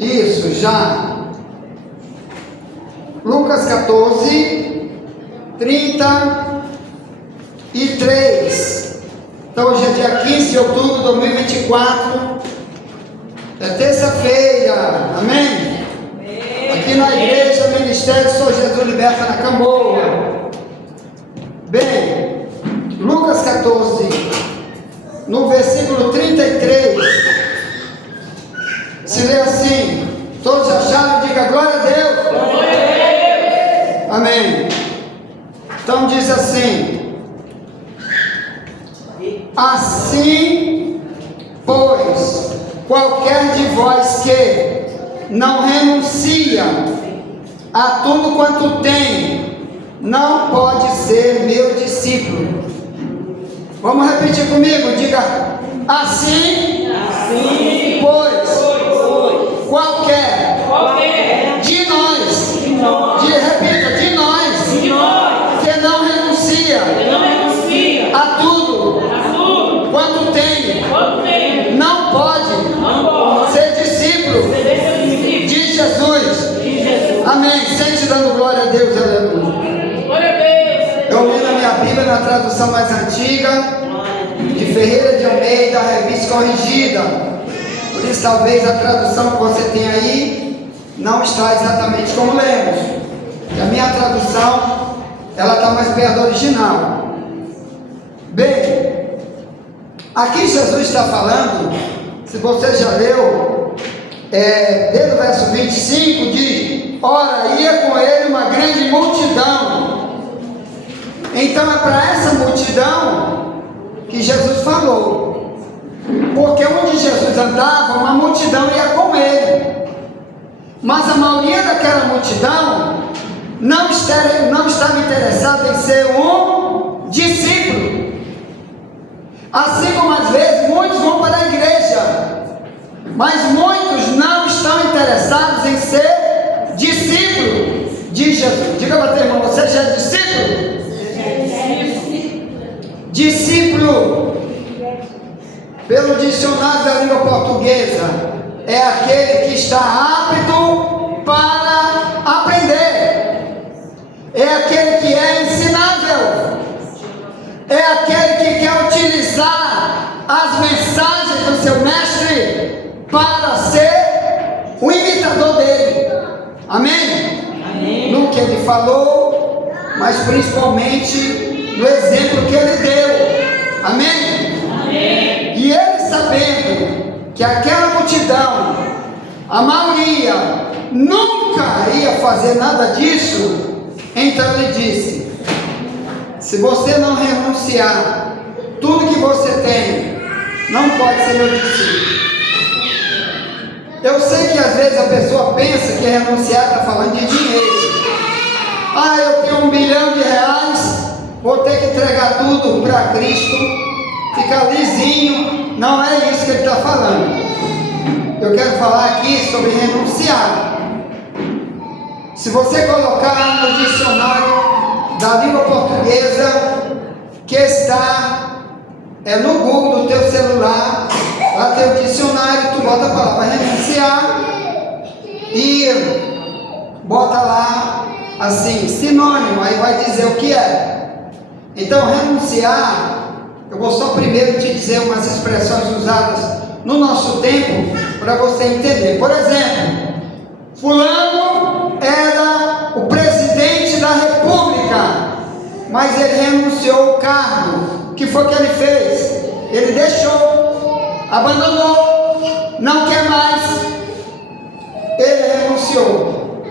Isso, já. Lucas 14, 33. Então hoje é dia 15 de outubro de 2024. É terça-feira. Amém? Aqui na igreja, Ministério Sou Jesus Liberta na Camboa. Bem, Lucas 14, no versículo 33, se lê assim: todos acharam, diga glória a Deus. Glória a Deus. Amém. Então diz assim: assim, pois, qualquer de vós que não renuncia a tudo quanto tem, não pode ser meu discípulo. Vamos repetir comigo, diga assim, pois, qualquer de nós, repita, de nós, que não renuncia a tudo quanto tem, não pode ser discípulo de Jesus. Amém. Sente dando glória a Deus, aleluia. Eu li na minha Bíblia, na tradução mais antiga, de Ferreira de Almeida, revista corrigida. Por isso talvez a tradução que você tem aí não está exatamente como lemos. E a minha tradução, ela está mais perto da original. Bem, aqui Jesus está falando, se você já leu, desde o verso 25, diz: ora, ia com ele uma grande multidão. Então é para essa multidão que Jesus falou, porque onde Jesus andava, uma multidão ia com ele, mas a maioria daquela multidão não estava interessada em ser um discípulo. Assim como às vezes muitos vão para a igreja, mas muitos não estão interessados em ser discípulo de Jesus. Diga para o teu irmão: você já é discípulo? Discípulo, pelo dicionário da língua portuguesa, é aquele que está apto para aprender, é aquele que é ensinável, é aquele que quer utilizar as mensagens do seu mestre para ser o imitador dele. Amém? Amém. No que ele falou, mas principalmente no exemplo que ele deu. Amém? Amém. E ele, sabendo que aquela multidão, a maioria, nunca ia fazer nada disso, então ele disse: se você não renunciar tudo que você tem, não pode ser meu discípulo. Eu sei que às vezes a pessoa pensa que renunciar está falando de dinheiro. Ah, eu tenho R$1 bilhão, vou ter que entregar tudo para Cristo, ficar lisinho. Não é isso que ele está falando. Eu quero falar aqui sobre renunciar. Se você colocar no dicionário da língua portuguesa, que está no Google do teu celular, lá tem o dicionário, tu bota a palavra renunciar e bota lá assim, sinônimo, aí vai dizer o que é. Então, renunciar, eu vou só primeiro te dizer umas expressões usadas no nosso tempo, para você entender. Por exemplo, fulano era o presidente da república, mas ele renunciou o cargo. O que foi que ele fez? Ele deixou, abandonou, não quer mais, ele renunciou.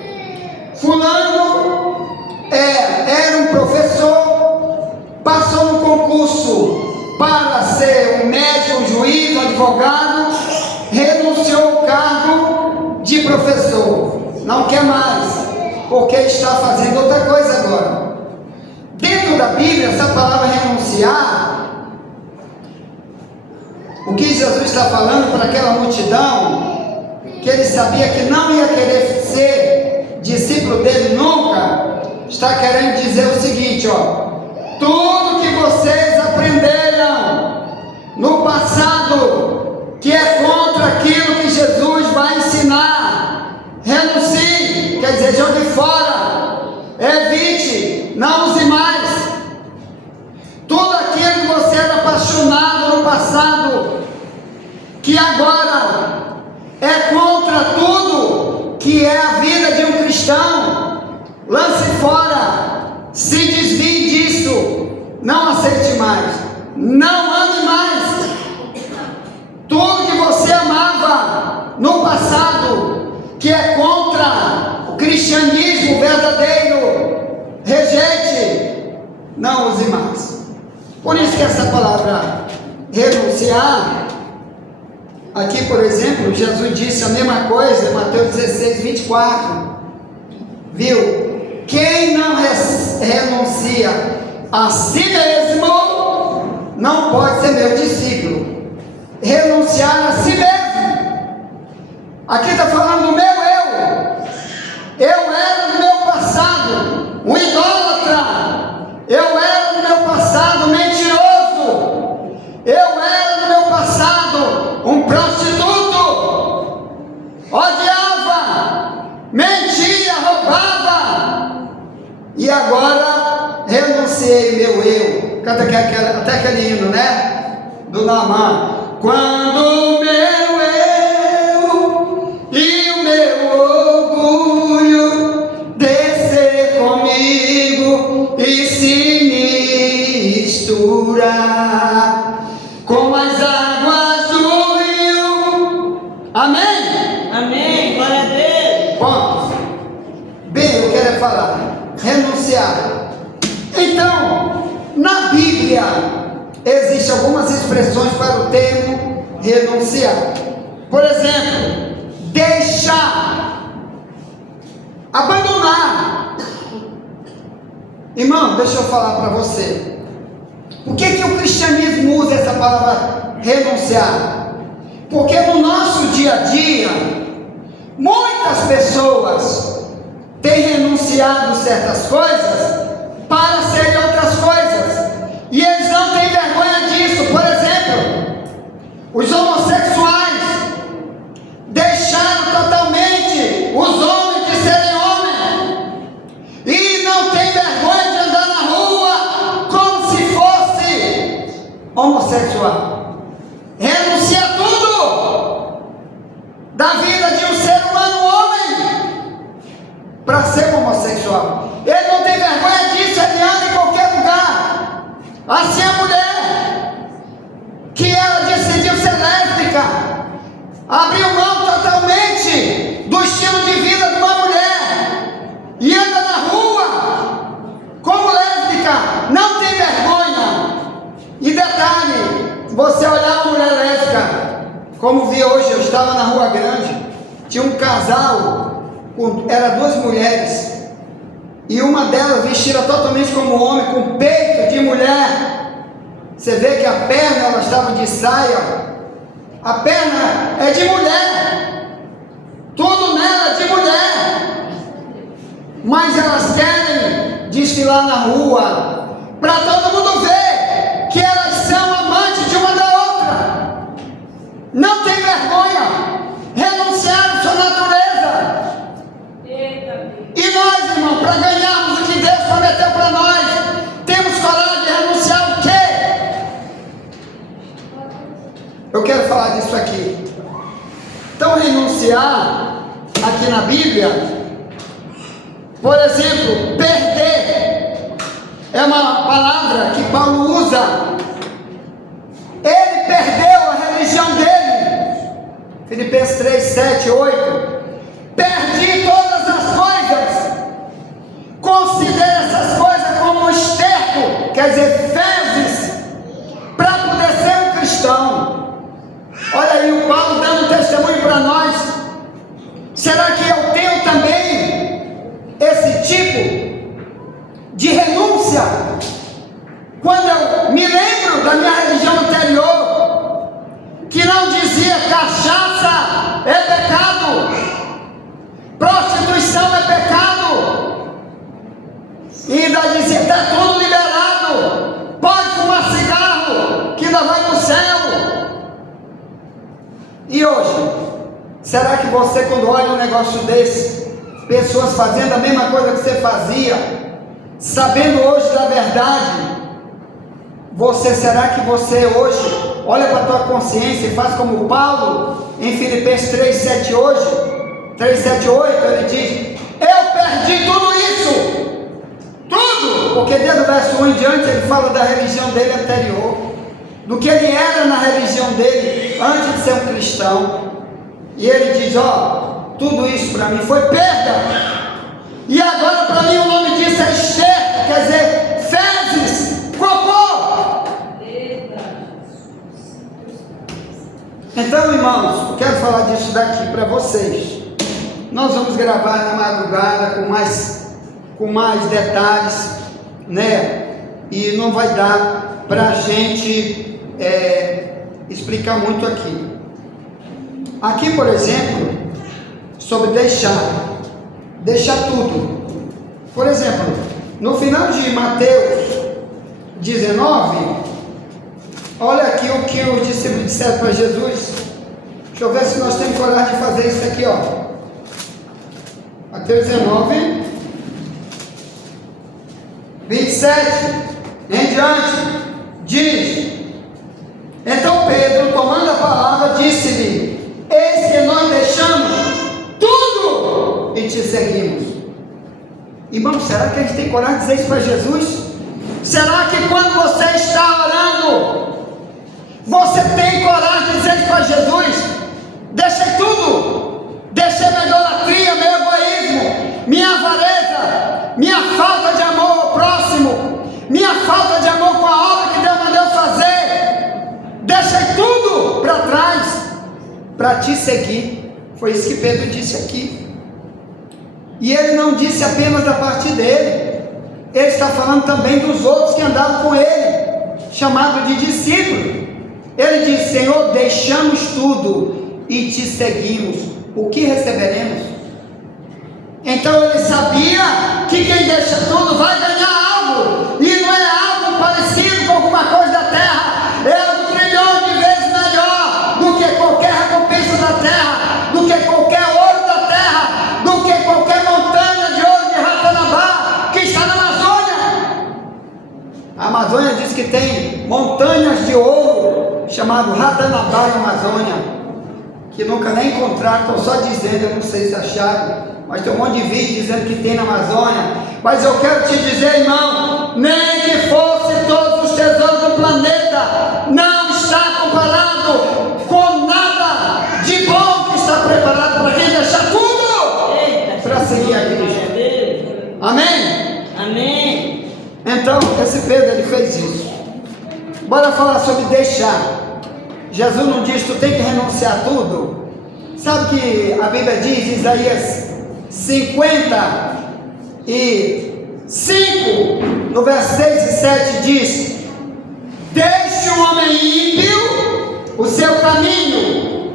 Fulano era um professor, passou no concurso para ser um médico, um juiz, um advogado, renunciou o cargo de professor, não quer mais, porque está fazendo outra coisa agora. Dentro da Bíblia, essa palavra renunciar, o que Jesus está falando para aquela multidão, que ele sabia que não ia querer ser discípulo dele nunca, está querendo dizer o seguinte, tudo que vocês aprenderam no passado, que é contra aquilo que Jesus vai ensinar, não use mais. Tudo aquilo que você era apaixonado no passado, que agora é contra tudo que é a vida de um cristão, lance fora, se desvie disso, não aceite mais, não ame mais. Tudo que você amava no passado, que é contra o cristianismo verdadeiro, rejeite, não use mais. Por isso que essa palavra renunciar, aqui por exemplo, Jesus disse a mesma coisa em Mateus 16, 24, viu? Quem não renuncia a si mesmo, não pode ser meu discípulo. Renunciar a si mesmo, aqui está falando do meu eu era no meu passado um idólatra, eu era no meu passado mentiroso, eu era no meu passado um prostituto, odiava, mentia, roubava, e agora renunciei meu eu. Canta até aquele hino, né? Do Naamã. Quando o meu eu e o meu orgulho descer comigo e se misturar com as águas do rio. Amém? Amém, glória a Deus. Ponto. Bem, eu quero falar, renunciar. Então, na Bíblia existem algumas expressões para o termo renunciar. Por exemplo, deixar, abandonar. Irmão, deixa eu falar para você. Por que o cristianismo usa essa palavra renunciar? Porque no nosso dia a dia, muitas pessoas têm renunciado certas coisas para serem outras coisas. E eles não têm vergonha disso. Por exemplo, os homossexuais deixaram totalmente os homens de serem homens e não têm vergonha de andar na rua como se fosse homossexual. Renuncia tudo da vida de um ser humano homem para ser homossexual. Ele não tem vergonha disso, ele anda em qualquer lugar. Assim a mulher, que ela decidiu ser lésbica, abriu mão totalmente do estilo de vida de uma mulher, e anda na rua como lésbica, não tem vergonha. E detalhe, você olhar uma mulher lésbica, como vi hoje, eu estava na Rua Grande, tinha um casal, eram duas mulheres, e uma delas vestida totalmente como homem, com peito de mulher. Você vê que a perna, ela estava de saia, a perna é de mulher, tudo nela é de mulher, mas elas querem desfilar na rua, para todo mundo ver que elas são amantes de uma da outra. Não tem vergonha, renunciaram sua natureza. E nós, irmão, para ganharmos o que Deus prometeu para nós, temos coragem de renunciar o quê? Eu quero falar disso aqui. Então, renunciar, aqui na Bíblia, por exemplo, perder, é uma palavra que Paulo usa. Ele perdeu a religião dele. Filipenses 3, 7, 8. Perdi todas as coisas. Considere essas coisas como um esterco, quer dizer, fezes, para poder ser um cristão. Olha aí o Paulo dando testemunho para nós. Será que eu tenho também esse tipo de renúncia? Quando eu me lembro da minha religião anterior, que não dizia cachaça é pecado, prostituição é pecado, e ainda dizia está tudo liberado, pode fumar cigarro que ainda vai para o céu. E hoje, será que você, quando olha um negócio desse, pessoas fazendo a mesma coisa que você fazia, sabendo hoje da verdade, será que você hoje olha para a tua consciência e faz como Paulo em Filipenses 3:7 hoje, 3:7-8, ele diz: eu perdi tudo isso, tudo, porque desde o verso 1 em diante ele fala da religião dele anterior, do que ele era na religião dele antes de ser um cristão, e ele diz: ó, tudo isso para mim foi perda, e agora para mim o nome disso é esterco, quer dizer, fezes, cocô. Então, irmãos, eu quero falar disso daqui para vocês. Nós vamos gravar na madrugada com mais detalhes, né? E não vai dar para a gente explicar muito aqui. Aqui, por exemplo, sobre deixar tudo. Por exemplo, no final de Mateus 19, olha aqui o que os discípulos disseram para Jesus. Deixa eu ver se nós temos coragem de fazer isso aqui, ó. Mateus 19, 27 em diante, diz: então Pedro, tomando a palavra, disse-lhe: eis que nós deixamos tudo e te seguimos. Irmão, será que a gente tem coragem de dizer isso para Jesus? Será que quando você está orando, você tem coragem de dizer isso para Jesus? Deixei tudo, deixei minha idolatria, meu egoísmo, minha avareza, minha falta de amor ao próximo, minha falta de amor com a obra que Deus mandou fazer, deixei tudo para trás para te seguir. Foi isso que Pedro disse aqui. E ele não disse apenas da parte dele, ele está falando também dos outros que andavam com ele, chamado de discípulos. Ele diz: Senhor, deixamos tudo e te seguimos, o que receberemos? Então ele sabia que quem deixa tudo vai ganhar algo, e não é algo parecido com alguma coisa da terra, é algo trilhões de vezes melhor do que qualquer recompensa da terra, do que qualquer ouro da terra, do que qualquer montanha de ouro de Ratanabá que está na Amazônia. A Amazônia diz que tem montanhas de ouro chamado Ratanabá na Amazônia, que nunca nem encontraram, estão só dizendo, eu não sei se acharam, mas tem um monte de vídeo dizendo que tem na Amazônia. Mas eu quero te dizer, irmão, nem que fosse todos os tesouros do planeta, não está comparado com nada de bom que está preparado para quem deixar tudo para seguir a Cristo. Amém? Amém. Então, esse Pedro, ele fez isso. Bora falar sobre deixar. Jesus não diz: tu tem que renunciar a tudo. Sabe que a Bíblia diz, em Isaías 55, no verso 6 e 7, diz: deixe o homem ímpio o seu caminho,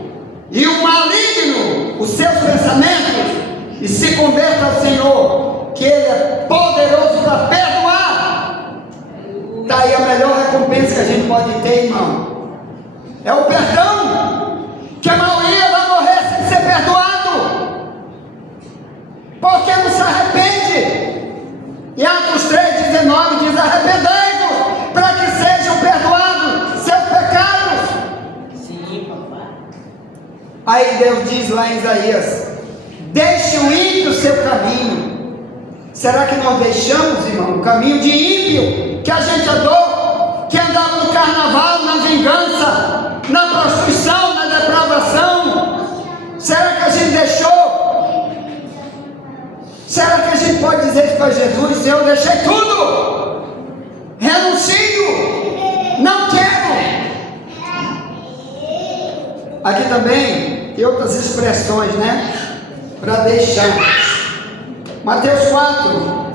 e o maligno os seus pensamentos, e se converta ao Senhor, que Ele é poderoso para perdoar. Está aí a melhor recompensa que a gente pode ter, irmão. É o perdão, que a maioria vai morrer sem ser perdoado, porque não se arrepende. E Atos 3,19 diz: arrependei-vos, para que sejam perdoados seus pecados. Sim, papai. Aí Deus diz lá em Isaías: deixe o ímpio o seu caminho. Será que nós deixamos, irmão, o caminho de ímpio que a gente andou, que andava no carnaval, na vingança, na prostituição, na depravação? Será que a gente deixou? Será que a gente pode dizer isso para Jesus: eu deixei tudo, renuncio, não quero? Aqui também tem outras expressões, né, para deixar. Mateus 4,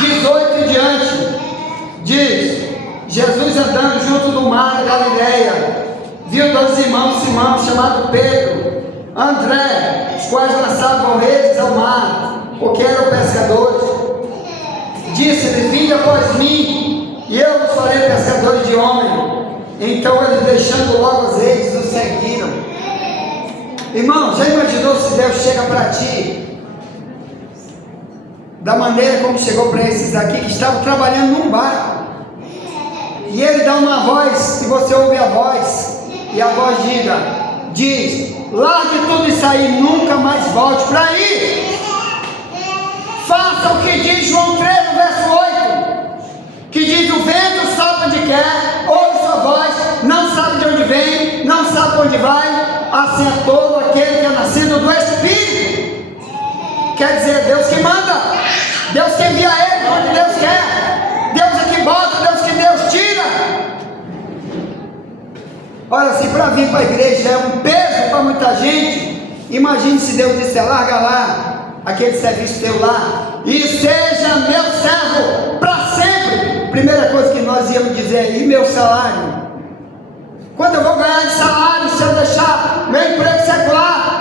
18 em diante, diz: Jesus andando junto do mar da Galileia, viu dois irmãos, Simão, chamado Pedro, André, os quais lançavam redes ao mar, porque eram pescadores. Disse-lhe: vinde após mim, e eu vos farei pescadores de homens. Então eles, deixando logo as redes, o seguiram. Irmão, já imaginou se Deus chega para ti da maneira como chegou para esses aqui que estavam trabalhando num bar. E ele dá uma voz, e você ouve a voz, e a voz diz: largue tudo isso aí, nunca mais volte para aí. Faça o que diz João 3, verso 8, que diz: o vento sopra onde quer, ouve sua voz, não sabe de onde vem, não sabe para onde vai, assim é todo aquele que é nascido do Espírito. Quer dizer, Deus que manda, Deus que envia ele onde Deus quer, Deus é que bota, Deus que Deus tira. Olha, se para vir para a igreja é um peso para muita gente, imagine se Deus disser: larga lá aquele serviço teu lá e seja meu servo para sempre. Primeira coisa que nós íamos dizer: e meu salário? Quando eu vou ganhar de salário se eu deixar meu emprego secular?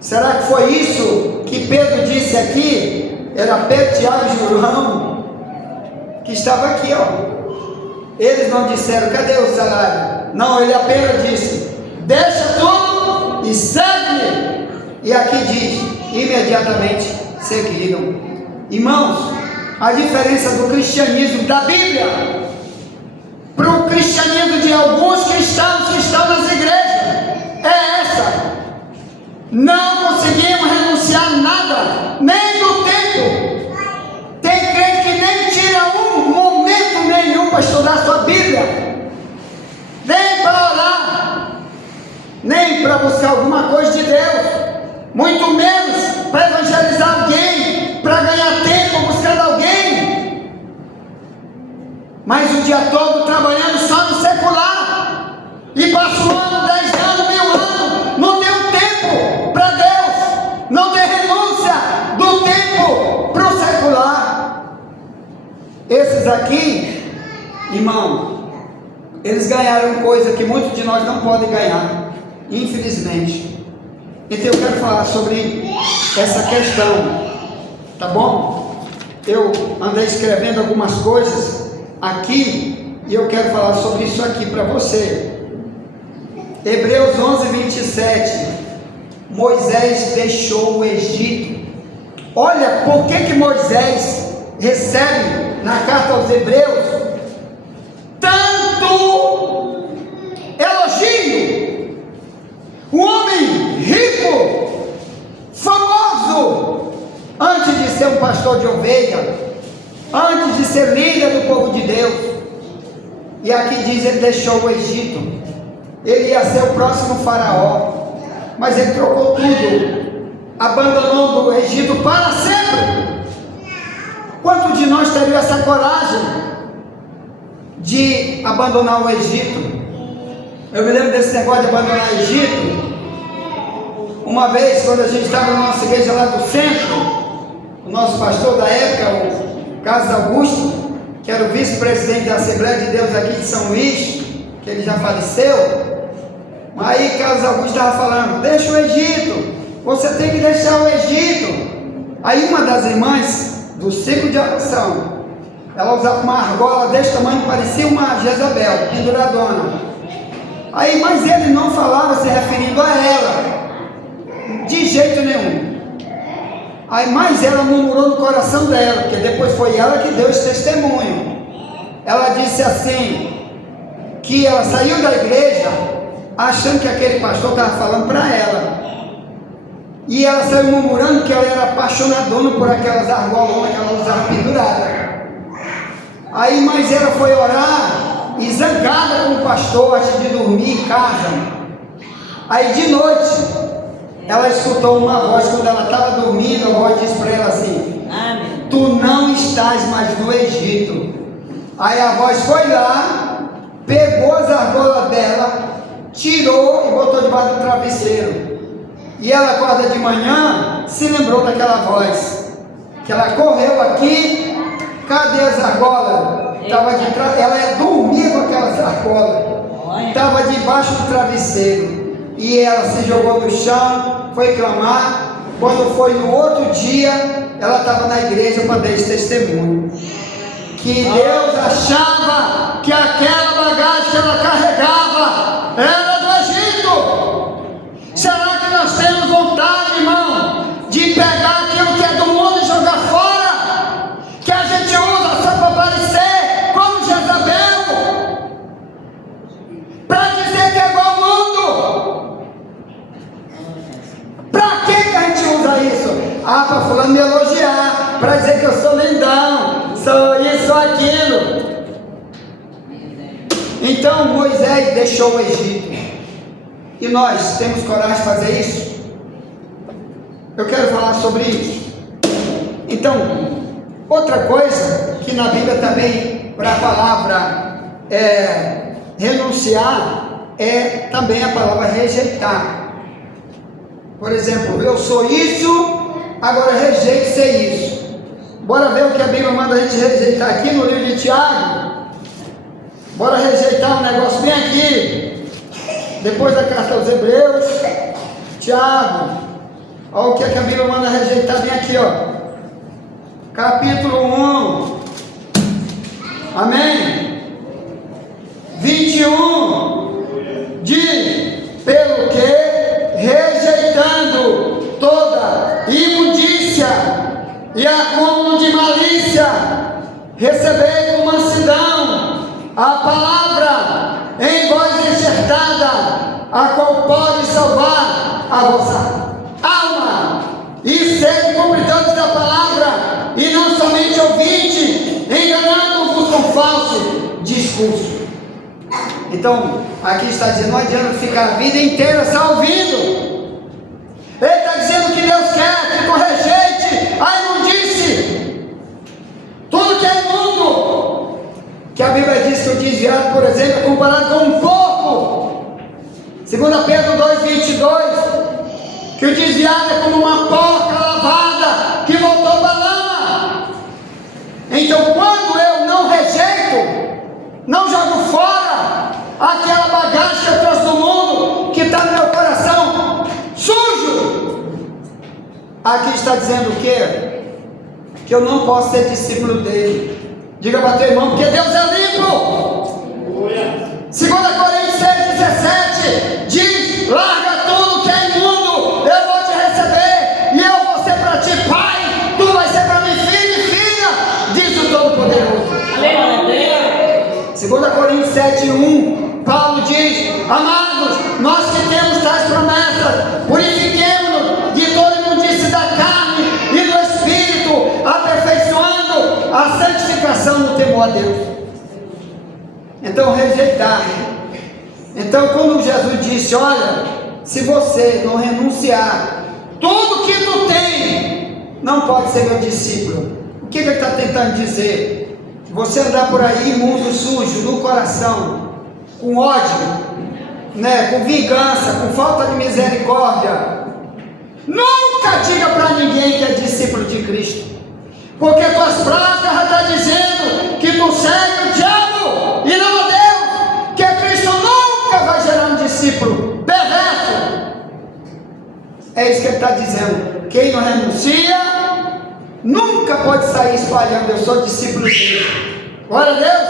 Será que foi isso que Pedro disse aqui? Era Pedro, Tiago e João que estava aqui, ó. Eles não disseram: cadê o salário? Não, ele apenas disse: deixa tudo e segue-me. E aqui diz: imediatamente seguiram. Irmãos, a diferença do cristianismo da Bíblia para o cristianismo de alguns cristãos que estão nas igrejas é essa: não conseguimos renunciar nada, nem do tempo. Tem crente que nem tira um momento nenhum para estudar sua Bíblia, nem para orar, nem para buscar alguma coisa de Deus, muito menos para evangelizar alguém, para ganhar tempo buscando alguém, mas o dia todo trabalhando só no secular, e passa um ano, 10 anos, 1000 anos, não tem um tempo para Deus, não tem renúncia do tempo para o secular. Esses aqui, irmão, eles ganharam coisa que muitos de nós não podem ganhar, infelizmente. Então eu quero falar sobre essa questão, tá bom? Eu andei escrevendo algumas coisas aqui e eu quero falar sobre isso aqui para você. Hebreus 11, 27. Moisés deixou o Egito. Olha por que Moisés recebe na carta aos Hebreus tanto elogio. Um homem rico, famoso, antes de ser um pastor de ovelha, antes de ser líder do povo de Deus. E aqui diz: ele deixou o Egito. Ele ia ser o próximo faraó, mas ele trocou tudo, abandonou o Egito para sempre. Quantos de nós teriam essa coragem de abandonar o Egito? Eu me lembro desse negócio de abandonar o Egito. Uma vez, quando a gente estava na nossa igreja lá do centro, o nosso pastor da época, o Carlos Augusto, que era o vice-presidente da Assembleia de Deus aqui de São Luís, que ele já faleceu. Aí Carlos Augusto estava falando: deixa o Egito, você tem que deixar o Egito. Aí uma das irmãs do ciclo de oração, ela usava uma argola desse tamanho, parecia uma Jezabel, penduradona. Aí, mas ele não falava se referindo a ela, de jeito nenhum. Aí, mas ela murmurou no coração dela, porque depois foi ela que deu esse testemunho. Ela disse assim, que ela saiu da igreja achando que aquele pastor estava falando para ela, e ela saiu murmurando que ela era apaixonadona por aquelas argolonas que ela usava pendurada. Aí, mas ela foi orar e zangada com o pastor antes de dormir em casa. Aí de noite ela escutou uma voz, quando ela estava dormindo, a voz disse para ela assim: tu não estás mais no Egito. Aí a voz foi lá, pegou as argolas dela, tirou e botou debaixo do travesseiro. E ela acorda de manhã, se lembrou daquela voz, que ela correu aqui, cadê as argolas? Ela ia dormir com aquelas argolas, estava debaixo do travesseiro, e ela se jogou no chão, foi clamar. Quando foi no outro dia, ela estava na igreja para dar esse testemunho, que Deus achava que aquela bagagem que ela carregava era do Egito. Será que nós temos vontade, irmão, de pegar aquilo que é do mundo para fulano me elogiar, para dizer que eu sou lindão, sou isso ou aquilo. Então Moisés deixou o Egito. E nós temos coragem de fazer isso? Eu quero falar sobre isso. Então, outra coisa que na Bíblia também, para a palavra renunciar, é também a palavra rejeitar. Por exemplo, eu sou isso, agora rejeito ser isso. Bora ver o que a Bíblia manda a gente rejeitar aqui no livro de Tiago. Bora rejeitar um negócio bem aqui. Depois da carta aos Hebreus, Tiago. Olha o que a Bíblia manda rejeitar bem aqui, ó. Capítulo 1. Amém? 21. Diz: pelo que, rejeitando toda imundícia e acúmulo de malícia, recebei com mansidão a palavra em voz enxertada, a qual pode salvar a vossa alma. E sede cumpridores da palavra, e não somente ouvinte, enganando-vos com falso discurso. Então, aqui está dizendo, não adianta ficar a vida inteira só ouvindo. Ele está dizendo que Deus quer que tu rejeite a imundície, tudo que é imundo, que a Bíblia diz que o desviado, por exemplo, é comparado com um porco. 2 Pedro 2,22, que o desviado é como uma porca lavada que voltou para a lama. Então, quando eu não rejeito, não jogo fora aquela bagagem que eu trouxe do mundo, que está no meu coração sujo, aqui está dizendo o quê? Que eu não posso ser discípulo dele. Diga para teu irmão, porque Deus é limpo. 2 Coríntios 6,17 diz: larga tudo que é imundo, eu vou te receber, e eu vou ser para ti pai, tu vai ser para mim filho e filha, diz o Todo-Poderoso. 2 Coríntios 7,1, Paulo diz: amados, nós que temos tais promessas, purifiquemo-nos de toda imundície da carne e do espírito, aperfeiçoando a santificação no temor a Deus. Então, rejeitar. Então, quando Jesus disse: olha, se você não renunciar tudo que tu tem, não pode ser meu discípulo. O que ele está tentando dizer? Você andar por aí imundo, sujo, no coração, com ódio, com vingança, com falta de misericórdia, nunca diga para ninguém que é discípulo de Cristo, porque tuas práticas já estão dizendo que tu segue o diabo e não a Deus, que Cristo nunca vai gerar um discípulo perverso. É isso que ele está dizendo. Quem não renuncia nunca pode sair espalhando: eu sou discípulo dele. Glória a Deus.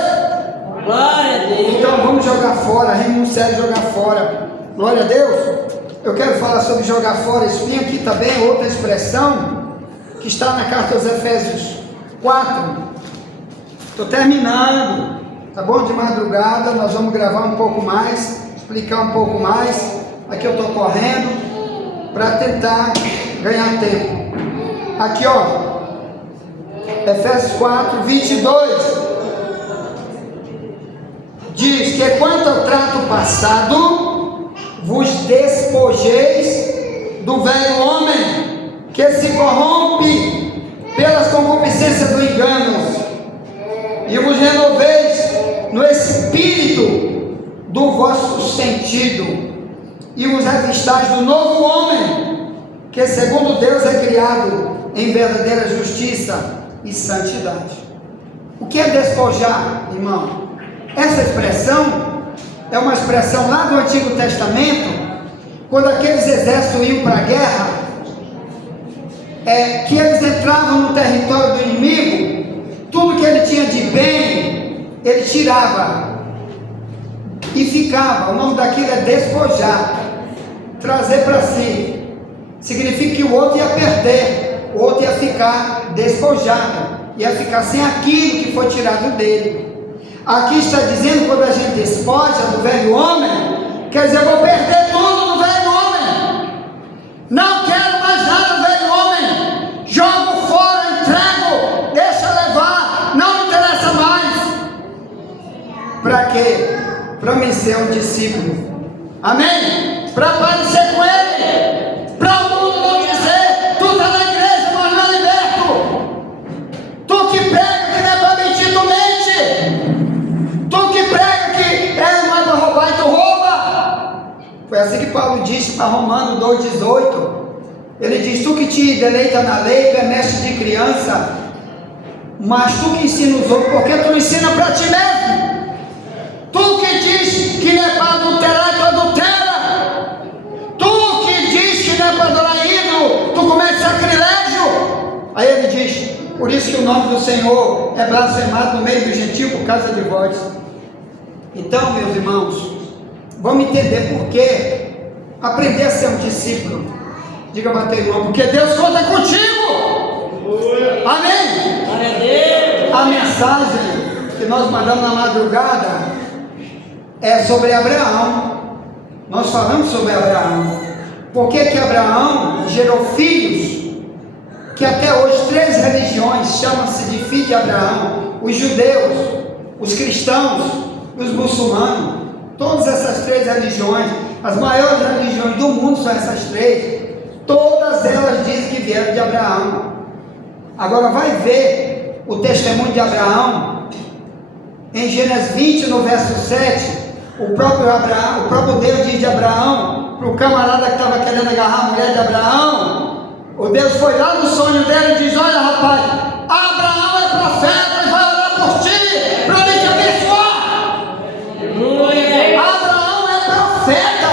Glória a Deus. Então vamos jogar fora, renunciar e jogar fora. Glória a Deus. Eu quero falar sobre jogar fora. Isso vem aqui também, outra expressão que está na carta aos Efésios 4. Estou terminando, tá bom? De madrugada nós vamos gravar um pouco mais, explicar um pouco mais. Aqui eu estou correndo para tentar ganhar tempo. Aqui, ó, Efésios 4, 22, diz que quanto ao trato passado, vos despojeis do velho homem, que se corrompe pelas concupiscências do engano, e vos renoveis no espírito do vosso sentido, e vos revistais do novo homem, que segundo Deus é criado em verdadeira justiça e santidade. O que é despojar, irmão? Essa expressão é uma expressão lá do Antigo Testamento, quando aqueles exércitos iam para a guerra, que eles entravam no território do inimigo, tudo que ele tinha de bem, ele tirava e ficava. O nome daquilo é despojar, trazer para si. Significa que o outro ia perder, o outro ia ficar despojado, ia ficar sem aquilo que foi tirado dele. Aqui está dizendo, quando a gente despoja do velho homem, quer dizer, eu vou perder tudo no velho homem, não quero mais nada do velho homem, para me ser um discípulo. Amém? Para parecer com Ele, para o mundo não dizer: tu está na igreja, mas não é liberto. Tu que prega que não é para mentir, tu mente. Tu que prega que não é para roubar e tu rouba. Foi assim que Paulo disse para Romanos 2,18. Ele diz: tu que te deleita na lei, tu é mestre de criança, mas tu que ensina os outros, porque tu ensina para ti mesmo. Tu que diz que não é para adulterar, tu adultera. Tu que diz que não é para adorar ídolo, tu comete sacrilégio. Aí ele diz: por isso que o nome do Senhor é blasfemado no meio do gentil por causa de vós. Então, meus irmãos, vamos entender por que aprender a ser um discípulo. Diga para teu irmão: porque Deus conta contigo. Amém? A mensagem que nós mandamos na madrugada é sobre Abraão. Nós falamos sobre Abraão. Por que Abraão gerou filhos que até hoje 3 religiões chamam-se de filho de Abraão: os judeus, os cristãos e os muçulmanos. Todas essas 3 religiões, as maiores religiões do mundo são essas 3. Todas elas dizem que vieram de Abraão. Agora vai ver o testemunho de Abraão em Gênesis 20, no verso 7. O próprio Deus diz de Abraão para o camarada que estava querendo agarrar a mulher de Abraão. O Deus foi lá no sonho dele e diz: olha, rapaz, Abraão é profeta e vai orar por ti para me te abençoar. Abraão é profeta.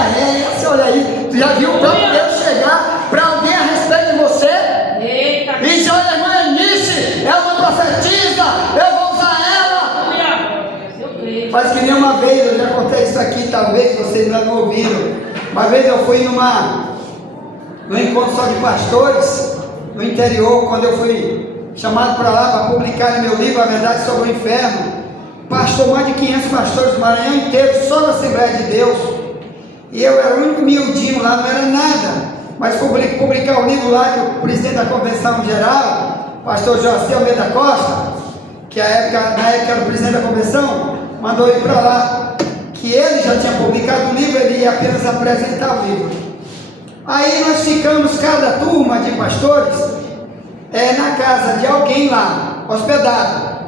Você olha aí, tu já viu o próprio Deus chegar para alguém a respeito de você? E diz: olha, irmã Eunice é uma profetisa, eu vou usar ela. Faz que nem uma vez, eu já contei isso aqui, talvez vocês ainda não ouviram. Uma vez eu fui num encontro só de pastores, no interior, quando eu fui chamado para lá para publicar meu livro, A Verdade sobre o Inferno. Pastor mais de 500 pastores do Maranhão inteiro, só na Assembleia de Deus. E eu era o único miudinho lá, não era nada. Mas publicar o livro lá, que o presidente da Convenção Geral, pastor José Almeida Costa, que na época era o presidente da Convenção, mandou ir para lá, que ele já tinha publicado o livro, ele ia apenas apresentar o livro. Aí nós ficamos, cada turma de pastores, na casa de alguém lá, hospedado.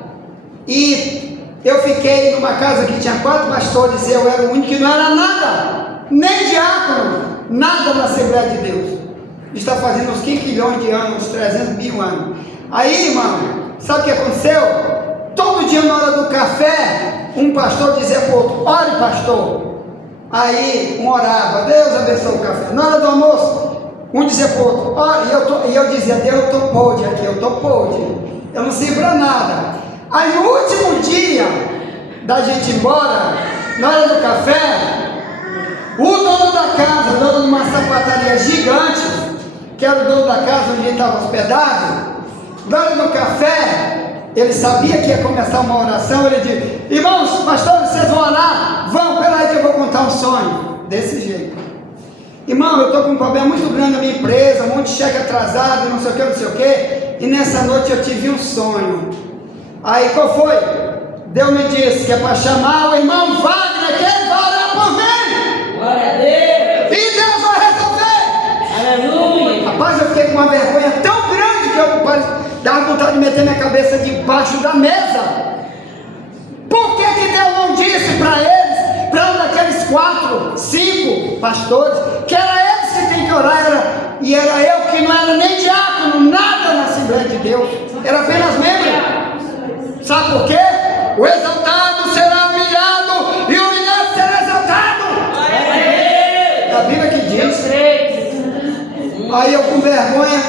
E eu fiquei numa casa que tinha 4 pastores, e eu era o único que não era nada, nem diácono, nada na Assembleia de Deus. Está fazendo uns 15 milhões de anos, uns 300 mil anos. Aí, irmão, sabe o que aconteceu? Todo dia na hora do café, um pastor dizia para o outro: ore, pastor. Aí um orava: Deus abençoe o café. Na hora do almoço, um dizia para o outro: ore. E eu dizia: Deus, eu estou podre aqui, eu estou podre, eu não sirvo para nada. Aí no último dia da gente ir embora, na hora do café, o dono da casa, dono de uma sapataria gigante, que era o dono da casa onde ele estava hospedado, na hora do café, ele sabia que ia começar uma oração. Ele disse: irmãos, pastores, vocês vão orar? Vão, peraí que eu vou contar um sonho. Desse jeito: irmão, eu estou com um problema muito grande na minha empresa, um monte de cheque atrasado, não sei o que, não sei o que, e nessa noite eu tive um sonho. Aí qual foi? Deus me disse que é para chamar o irmão Wagner, que ele vai orar por mim. Glória a Deus. E Deus vai resolver. Aleluia. Rapaz, eu fiquei com uma vergonha tão grande que eu dava vontade de meter minha cabeça debaixo da mesa. Por que Deus não disse para eles, para um daqueles 4, 5 pastores, que era eles que tem que orar, e era eu que não era nem diácono, nada na Assembleia de Deus, era apenas membro. Sabe por quê? O exaltado será humilhado e o humilhado será exaltado. É a Bíblia que diz. Aí eu com vergonha,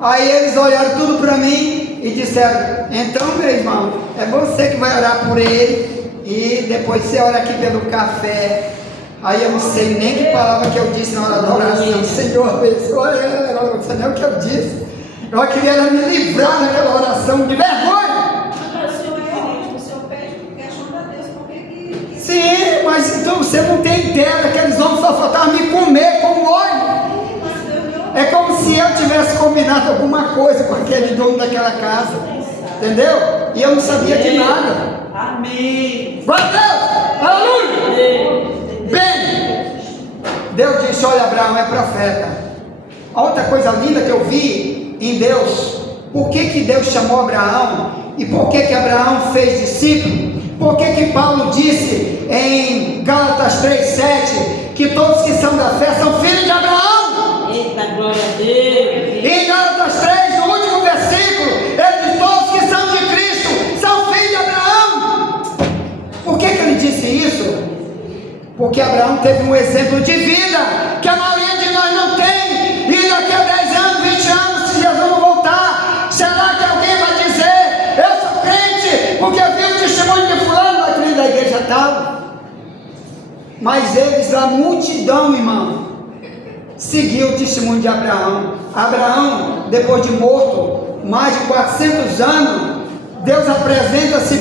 aí eles olharam tudo para mim e disseram: então, meu irmão, é você que vai orar por ele, e depois você ora aqui pelo café. Aí eu não sei nem que palavra que eu disse na hora da oração. Senhor, abençoa ela, eu não sei nem o que eu disse. Eu queria me livrar daquela oração de vergonha. Sim, mas então você não tem ideia, aqueles homens só faltavam me comer como óleo. É como se eu tivesse combinado alguma coisa com aquele dono daquela casa, entendeu? E eu não sabia de nada. Amém. Glória a Deus, aleluia. Bem, Deus disse: olha, Abraão é profeta. A outra coisa linda que eu vi em Deus, por que Deus chamou Abraão? E por que Abraão fez discípulo? Por que Paulo disse em Gálatas 3,7 que todos que são da fé são filhos de Abraão? Eita, glória a Deus! Em Gálatas 3, no último versículo, ele diz: todos que são de Cristo são filhos de Abraão. Por que ele disse isso? Porque Abraão teve um exemplo de vida que a maioria de nós não tem. E daqui a 10 anos, 20 anos, se Jesus não voltar, será que alguém vai dizer: eu sou crente porque eu vi o testemunho de fulano aqui da igreja tal? Mas eles, a multidão, irmão, seguiu o testemunho de Abraão. Abraão, depois de morto, mais de 400 anos, Deus apresenta-se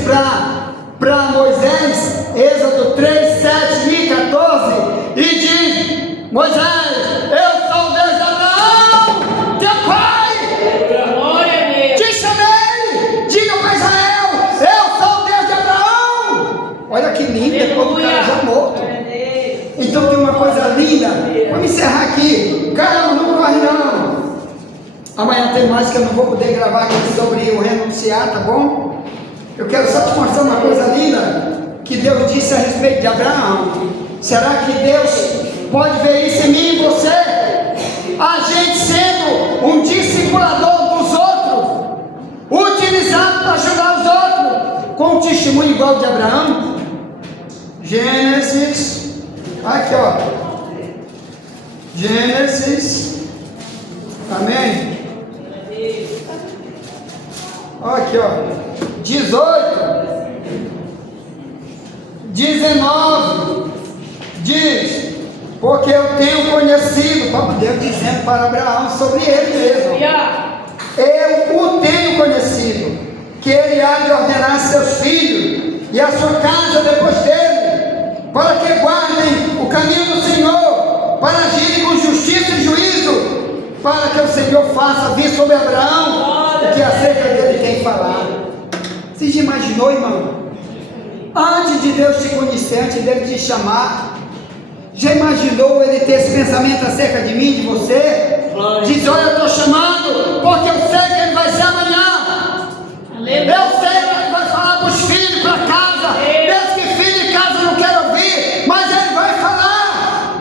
para Moisés, Êxodo 3, 7 e 14, e diz: Moisés, eu sou o Deus de Abraão, teu pai, te chamei, diga para Israel: eu sou o Deus de Abraão. Olha que lindo, quando o cara já morto. Então tem uma coisa linda. Vamos encerrar aqui. Calma, não corre não. Amanhã tem mais que eu não vou poder gravar aqui sobre o renunciar, tá bom? Eu quero só te mostrar uma coisa linda que Deus disse a respeito de Abraão. Será que Deus pode ver isso em mim e você? A gente sendo um discipulador dos outros, utilizado para ajudar os outros, com um testemunho igual de Abraão. Gênesis, aqui ó, Gênesis, amém? Olha aqui ó, 18, 19, diz: porque eu tenho conhecido, como Deus dizendo para Abraão sobre ele mesmo, eu o tenho conhecido, que ele há de ordenar seus filhos e a sua casa depois dele, para que guardem o caminho do Senhor, para agirem com justiça e juízo, para que o Senhor faça vir sobre Abraão o que acerca dele tem falado. Você já imaginou, irmão? Antes de Deus te conhecer, antes dele te chamar, já imaginou ele ter esse pensamento acerca de mim, de você? Diz: olha, eu estou chamando porque eu sei que ele vai ser amanhã. Eu sei que ele vai falar para os filhos, para casa. Mesmo que filho de casa não quer ouvir, mas ele vai falar.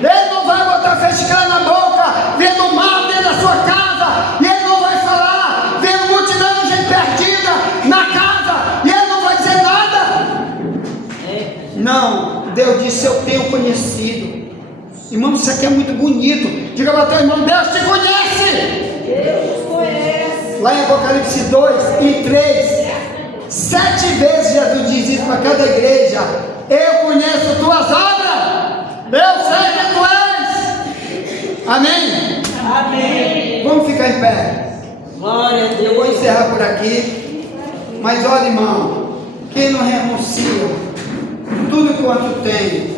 Ele não vai botar fechicana na boca, vendo o mal dentro da sua casa, e ele não vai falar, vendo multidão de gente perdida na casa, e ele não vai dizer nada. Não, Deus disse: eu tenho conhecido. Irmão, isso aqui é muito bonito. Diga para o teu irmão: Deus te conhece. Deus conhece. Lá em Apocalipse 2 e 3, 7 vezes Jesus diz isso para cada igreja: eu conheço tuas obras, eu sei que tu és. Amém? Amém. Vamos ficar em pé. Glória a Deus. Eu vou encerrar por aqui. Mas olha, irmão, quem não renuncia tudo quanto tem,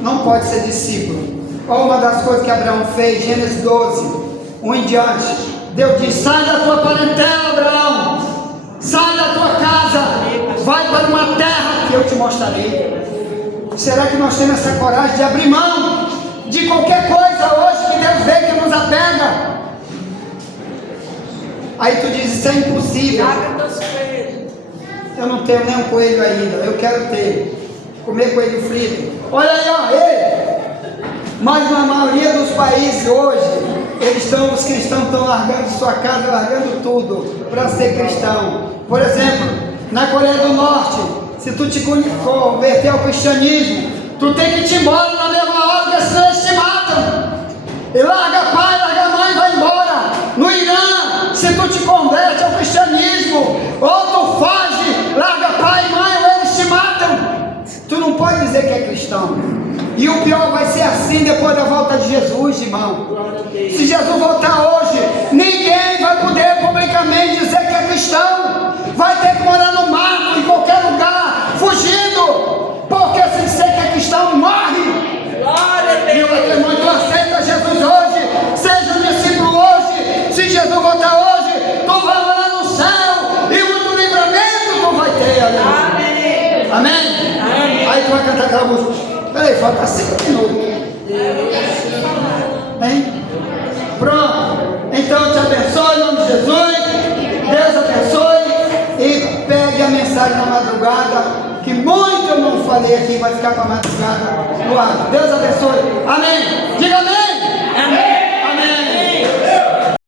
não pode ser discípulo. Olha uma das coisas que Abraão fez, Gênesis 12, 1 em diante. Deus diz: sai da tua parentela, Abraão, sai da tua casa, vai para uma terra que eu te mostrarei. Será que nós temos essa coragem de abrir mão de qualquer coisa hoje que Deus vê que nos apega? Aí tu diz: isso é impossível. Eu não tenho nem um coelho ainda, eu quero ter. Comer coelho frito. Olha aí, ó, ele. Mas na maioria dos países hoje, os cristãos estão largando sua casa, largando tudo para ser cristão. Por exemplo, na Coreia do Norte, se tu te converter ao cristianismo, tu tem que ir embora na mesma hora, porque senão eles te matam. E larga pai, larga mãe e vai embora. No Irã, se tu te converte ao cristianismo, ou tu foge, larga pai e mãe, ou eles te matam. Tu não pode dizer que é cristão. E o pior vai ser assim depois da volta de Jesus, irmão. Se Jesus voltar hoje, ninguém vai poder publicamente dizer que é cristão. Vai ter que morar no mato, em qualquer lugar, fugindo. Porque se disser que é cristão, morre. Meu irmão, tu aceita Jesus hoje, seja um discípulo hoje. Se Jesus voltar hoje, tu vai morar no céu, e muito livramento tu vai ter. Amém? Amém? Aí Aí tu vai cantar aquela música. Peraí, falta 5 minutos. Hein? Pronto. Então eu te abençoe em nome de Jesus. Deus abençoe. E pegue a mensagem na madrugada. Que muito eu não falei aqui, vai ficar para a madrugada no ar. Deus abençoe. Amém. Diga amém.